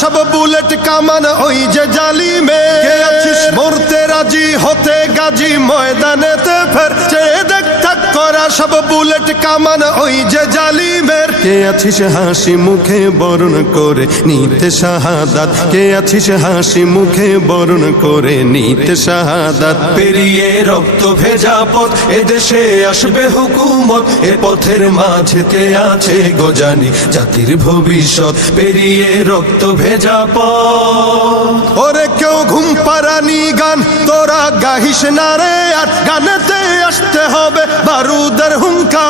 সব বুলেট কামান ওই যে জালিমে। আছিস? মরতে রাজি হতে গাজী। ময়দানেতে ফের করা সব বুলেট কামান ওই যে জালিমের। কে আছিস হাসি মুখে বরণ করে নিতে শাহাদাত? কে আছিস হাসি মুখে বরণ করে নিতে শাহাদাত? পেরিয়ে রক্ত ভেজা পথ এদেশে আসবে হুকুমত এ পথের মাঝেতে আছে গোজানি জাতির ভবিষ্যৎ। পেরিয়ে রক্ত ভেজা পথ। ওরে কেউ ঘুম পারানি গান তোরা গাহিস না রে আর গানেতে আসতে হবে বারুদের হুঙ্কার ওরে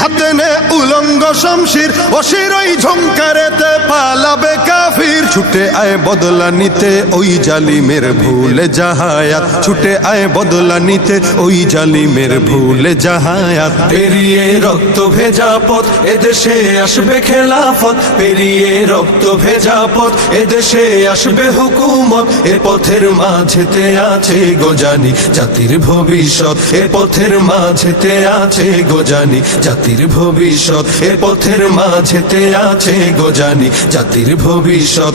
হাতে নে উলঙ্গ শমশির অশিরই ঝঙ্কারেতে পালাবে কাফির। ছুটে আয় বদলা নিতে ওই জালিমের ভুলে জাহায়াত। ছুটে আয় বদলা নিতে ওই জালিমের ভুলে জাহায়াত। পেরিয়ে রক্ত ভেজা পথ, এদেশে আসবে খেলাফত। পেরিয়ে রক্ত ভেজা পথ, এদেশে আসবে হুকুমত। এ পথের মাঝেতে আছে গোজানি জাতির ভবিষ্যৎ। এ পথের মাঝেতে আছে গোজানি জাতির ভবিষ্যৎ এ পথের মাঝেতে আছে গোজানি জাতির ভবিষ্যৎ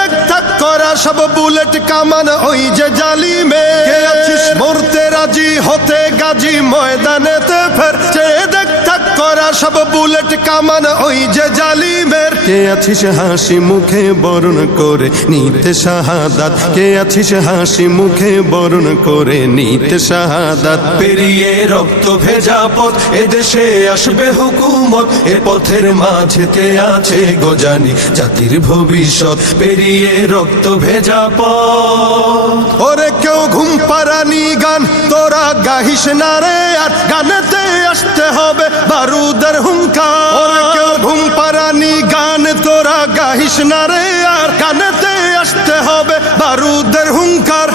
সব বুলেট কামান ওই যে জালিমে। মে মরতে রাজি হতে গাজী ময়দানেতে ফের। চেয়ে দেখ করা সব বুলেট কামান ওই যে জালিমের। কে আছিস হাসি মুখে বরণ করে নিতে শাহাদাত? কে আছিস হাসি মুখে বরণ করে নিতে শাহাদাত? পেরিয়ে রক্ত ভেজা পথ এদেশে আসবে হুকুমত এ পথের মাঝেতে আছে গোজানি জাতির ভবিষ্যৎ। পেরিয়ে রক্ত ভেজা পথ। ওরে কেউ ঘুম পারানি গান তোরা গাহিস না রে। গানেতে আসতে হবে বারুদের হুঙ্কার। ঘুম পারানি গান তোরা গাহিস না রে।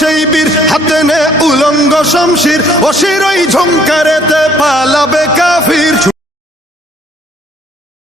সেই বীর হাতে নে উলঙ্গ শমশির অশিরই ঝংকারেতে পালাবে কাফির।